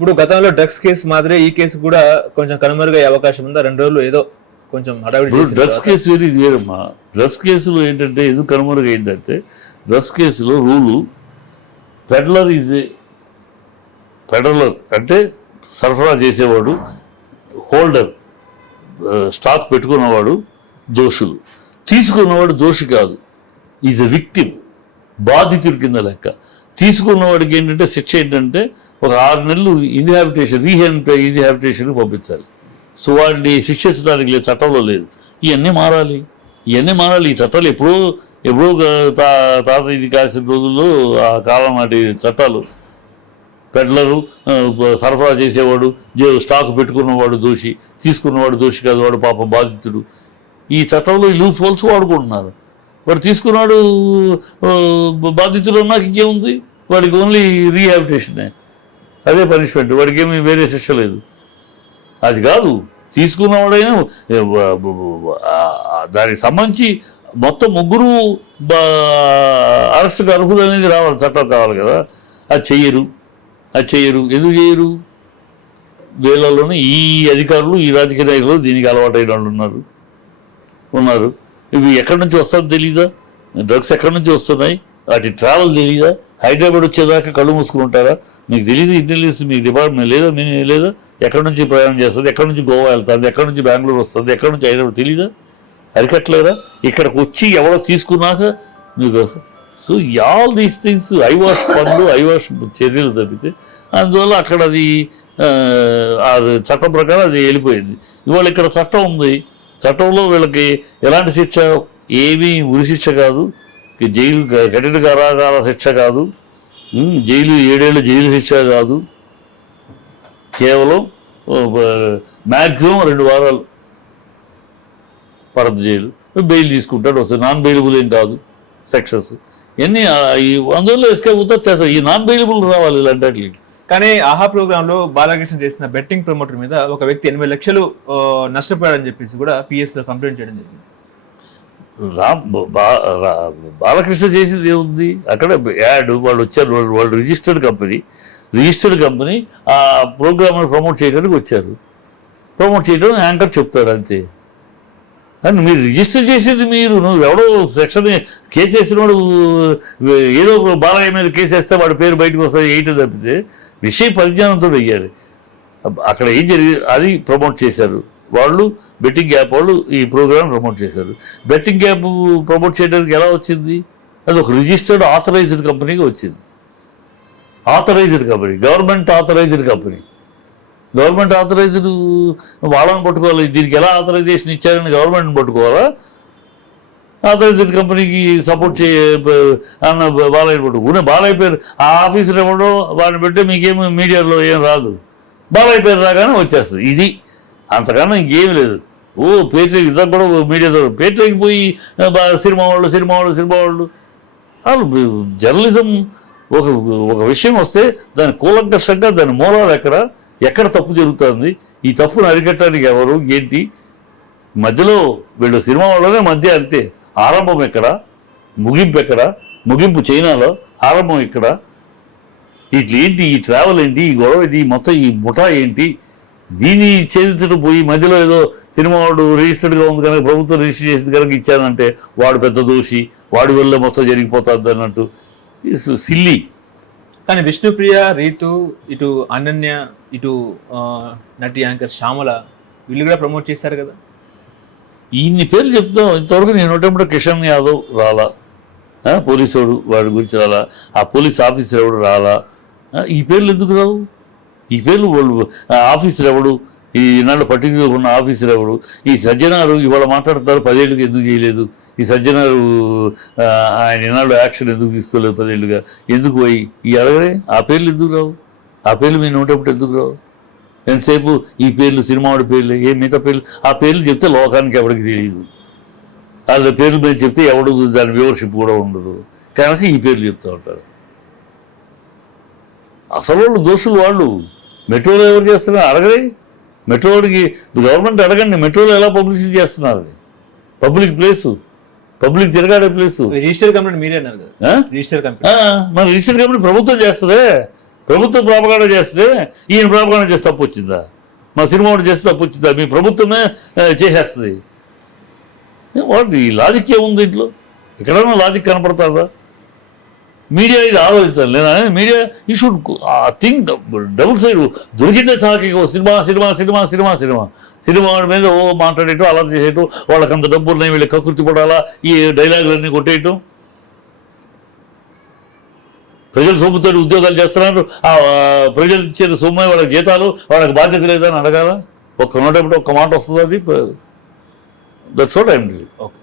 ఇప్పుడు గతంలో drugs case మాదిరి ఈ కేసు కూడా కొంచెం కనుమరుగయ్యే అవకాశం ఉందా? 2 రోజులు ఏదో కొంచెం హడావిడి చేసిన డ్రగ్స్ తర్వాత. కేసు వేరమ్మా. డ్రగ్స్ కేసులో ఏంటంటే ఎందుకు కనుమరుగైందంటే డ్రగ్స్ కేసులో రూలు పెడ్లర్ పెడ్లర్ అంటే సరఫరా చేసేవాడు, హోల్డర్ స్టాక్ పెట్టుకున్నవాడు దోషులు, తీసుకున్నవాడు దోషి కాదు, ఈజ్ ఎ విక్టిమ్, బాధితుడి కింద లెక్క. తీసుకున్నవాడికి ఏంటంటే శిక్ష ఏంటంటే ఒక 6 నెలలు ఇన్హాబిటేషన్కి పంపించాలి. సో వాడిని శిక్షించడానికి లేదు, చట్టంలో లేదు. ఇవన్నీ మారాలి. ఈ చట్టాలు ఎప్పుడో తాత ఇది కాసిన రోజుల్లో ఆ కాలం నాటి చట్టాలు. పెడ్లరు, సరఫరా చేసేవాడు, స్టాక్ పెట్టుకున్నవాడు దోషి, తీసుకున్నవాడు దోషి కాదు, వాడు పాప బాధితుడు. ఈ చట్టంలో ఈ లూప్ హోల్స్ వాడుకుంటున్నారు. వాడు తీసుకున్నాడు బాధితుడు నాకు ఇంకేముంది, వాడికి ఓన్లీ రీహాబిటేషనే, అదే పనిష్మెంట్, వాడికి ఏమి వేరే శిక్ష లేదు. అది కాదు, తీసుకున్నవాడైనా దానికి సంబంధించి మొత్తం 3 అరెస్టుకు అర్హులు అనేది రావాలి, చట్టం కావాలి కదా. అది చెయ్యరు. ఎందుకు చేయరు? వీళ్ళలోనే ఈ అధికారులు, ఈ రాజకీయ నాయకులు దీనికి అలవాటైన వాళ్ళు ఉన్నారు. ఇవి ఎక్కడి నుంచి వస్తుందో తెలీదా? డ్రగ్స్ ఎక్కడి నుంచి వస్తున్నాయి, వాటి ట్రావెల్ తెలీదా? హైదరాబాద్ వచ్చేదాకా కళ్ళు మూసుకుని ఉంటారా? మీకు తెలియదు? ఇంటెలిజెన్స్ మీ డిపార్ట్మెంట్ లేదా? ఎక్కడి నుంచి ప్రయాణం చేస్తుంది, ఎక్కడి నుంచి గోవా వెళ్తుంది, ఎక్కడి నుంచి బెంగళూరు వస్తుంది, ఎక్కడి నుంచి హైదరాబాద్ తెలీదా? అరికట్లేరా? ఇక్కడికి వచ్చి ఎవరో తీసుకున్నాక మీకు వస్తుంది. So all these things eyewash పనులు, ఐవాష్ చర్యలు తప్పితే అందువల్ల అక్కడ అది చట్టం ప్రకారం అది వెళ్ళిపోయింది. ఇవాళ ఇక్కడ చట్టం ఉంది. చట్టంలో వీళ్ళకి ఎలాంటి శిక్ష? ఏమీ ఉరి శిక్ష కాదు, జైలు కఠిన కారాగార శిక్ష కాదు, జైలు 7 ఏళ్ళు జైలు శిక్ష కాదు, కేవలం మ్యాక్సిమం 2 వారాలు పడదు జైలు. బెయిల్ తీసుకుంటాడు, వస్తుంది. నాన్ బెయిలబుల్ ఏం కాదు సెక్షన్స్ ఇవన్నీ. అందువల్ల ఎస్కేప్ అవుతా చేస్తారు. ఈ నాన్ బెయిలబుల్ రావాలి ఇలాంటి. కానీ ఆహా ప్రోగ్రామ్ లో బాలకృష్ణ చేసిన బెట్టింగ్ ప్రమోటర్ మీద ఒక వ్యక్తి 8 లక్షలు నష్టపోయాడని చెప్పేసి కూడా పిఎస్ లో కంప్లైంట్ చేయడం జరిగింది. బాలకృష్ణ చేసింది ఏముంది అక్కడ? యాడ్ వాళ్ళు వచ్చారు, వాళ్ళు రిజిస్టర్డ్ కంపెనీ ఆ ప్రోగ్రామ్ని ప్రమోట్ చేయడానికి వచ్చారు. ప్రమోట్ చేయడం యాంకర్ చెప్తాడు అంతే. అని మీరు రిజిస్టర్ చేసేది మీరు. నువ్వు ఎవడో సెక్షన్ కేసు వేసినవాడు ఏదో బాలయ్య మీద కేసు వేస్తే వాడి పేరు బయటకు వస్తుంది వేయటం తప్పితే విషయ పరిజ్ఞానంతో వెయ్యాలి. అక్కడ ఏం జరిగింది అది ప్రమోట్ చేశారు వాళ్ళు. బెట్టింగ్ యాప్ వాళ్ళు ఈ ప్రోగ్రామ్ ప్రమోట్ చేశారు. బెట్టింగ్ యాప్ ప్రమోట్ చేయడానికి ఎలా వచ్చింది? అది ఒక రిజిస్టర్డ్ ఆథరైజ్డ్ కంపెనీగా వచ్చింది. గవర్నమెంట్ ఆథరైజ్డ్ వాళ్ళని పట్టుకోవాలి. దీనికి ఎలా ఆథరైజేషన్ ఇచ్చారని గవర్నమెంట్ని పట్టుకోవాలా? ఆథరైజ్డ్ కంపెనీకి సపోర్ట్ అన్న బాలయ్య పట్టుకునే బాలయ్య పేరు ఆ ఆఫీసర్ ఎవడో వాడిని పెడితే మీకేమో మీడియాలో ఏం రాదు, బాలయ్య పేరు రాగానే వచ్చేస్తుంది. ఇది అంతకన్నా ఇంకేం లేదు. పేటకి ఇద్దరు కూడా మీడియాతో పేటకి పోయి సినిమా వాళ్ళు వాళ్ళు జర్నలిజం ఒక విషయం వస్తే దాని కూలంకషంగా దాని మూలాలు ఎక్కడ తప్పు జరుగుతుంది, ఈ తప్పును అరికట్టడానికి ఎవరు ఏంటి, మధ్యలో వీళ్ళు సినిమా వాళ్ళనే మధ్య అంతే. ఆరంభం ఎక్కడ, ముగింపు చైనాలో, ఆరంభం ఇక్కడ. ఏంటి ఈ ట్రావెల్ ఏంటి, ఈ గొడవ ఏంటి, మొత్తం ఈ ముఠా ఏంటి, దీన్ని ఛేదించడం పోయి మధ్యలో ఏదో సినిమా వాడు రిజిస్టర్డ్గా ఉంది కనుక ప్రభుత్వం రిజిస్టర్ చేసింది కనుక ఇచ్చానంటే వాడు పెద్ద దోషి, వాడి వల్ల మొత్తం జరిగిపోతుంది అన్నట్టు సిల్లీ. కానీ విష్ణుప్రియ, రీతు, ఇటు అనన్య, ఇటు నటి యాంకర్ శ్యామల వీళ్ళు కూడా ప్రమోట్ చేశారు కదా. ఇన్ని పేర్లు చెప్తాం. ఇంతవరకు నేను ఒకటప్పుడు కిషన్ యాదవ్ రాలా, పోలీసోడు వాడి గురించి రాలా, ఆ పోలీస్ ఆఫీసర్ ఎవడు రాలా. ఈ పేర్లు ఎందుకు రావు? ఈ పేర్లు వాళ్ళు ఆఫీసర్ ఎవడు, ఈ నాళ్ళు పర్టికులర్గా ఉన్న ఆఫీసర్ ఎవడు, ఈ సజ్జనారు ఇవాళ మాట్లాడతారు 10 ఏళ్ళకి ఎందుకు చేయలేదు, ఈ సజ్జనారు ఆయన ఇన్నాళ్ళు యాక్షన్ ఎందుకు తీసుకోలేదు 10 ఏళ్ళుగా, ఎందుకు పోయి ఈ అడగరే? ఆ పేర్లు ఎందుకు రావు? ఆ పేర్లు మీ నోటప్పుడు ఎందుకు రావు? ఎంతసేపు ఈ పేర్లు సినిమావాడి పేర్లు, ఏ మిగతా పేర్లు, ఆ పేర్లు చెప్తే లోకానికి ఎవరికి తెలియదు. వాళ్ళ పేర్లు మీద చెప్తే ఎవడు దాని వ్యూవర్షిప్ కూడా ఉండదు కనుక ఈ పేర్లు చెప్తూ ఉంటారు. అసలు వాళ్ళు దోషులు వాళ్ళు. మెట్రోలో ఎవరు చేస్తున్నారు అడగరే? మెట్రోకి గవర్నమెంట్ అడగండి, మెట్రోలో ఎలా పబ్లిసిటీ చేస్తున్నారు? పబ్లిక్ ప్లేసు, పబ్లిక్ తిరగాడే ప్లేసు. రిజిస్టర్ కంపెనీ మీరే అన్నారు కదా. రిజిస్టర్ కంపెనీ మన రిజిస్టర్ కంపెనీ ప్రభుత్వం చేస్తుందే. ప్రభుత్వం ప్రాపగాండ చేస్తే ఈయన ప్రాపగాండ చేస్తే తప్పు వచ్చిందా? మా సినిమా వాడు చేస్తే తప్పు వచ్చిందా? మీ ప్రభుత్వమే చేసేస్తుంది. వాడు ఈ లాజిక్ ఏముంది ఇంట్లో? ఎక్కడైనా లాజిక్ కనపడుతుందా? మీడియా ఇది ఆలోచించాలి. లేదా మీడియా ఈ షుడ్ థింక్ డబుల్ సైడ్. దొరికిందే సాకి cinema cinema cinema cinema cinema cinema వాడి మీద మాట్లాడేయటం, అలా చేసేయటం, వాళ్ళకి అంత డబ్బులు ఉన్నాయి, వీళ్ళకి కకృతి పడాలా, ఈ డైలాగులన్నీ కొట్టేయటం. ప్రజల సొమ్ముతో ఉద్యోగాలు చేస్తున్నారు, ఆ ప్రజలు ఇచ్చిన సొమ్ము వాళ్ళకి జీతాలు, వాళ్ళకి బాధ్యత లేదని అడగాల. ఒక్క మాట మాట వస్తుంది. అది that's what I am doing. Okay.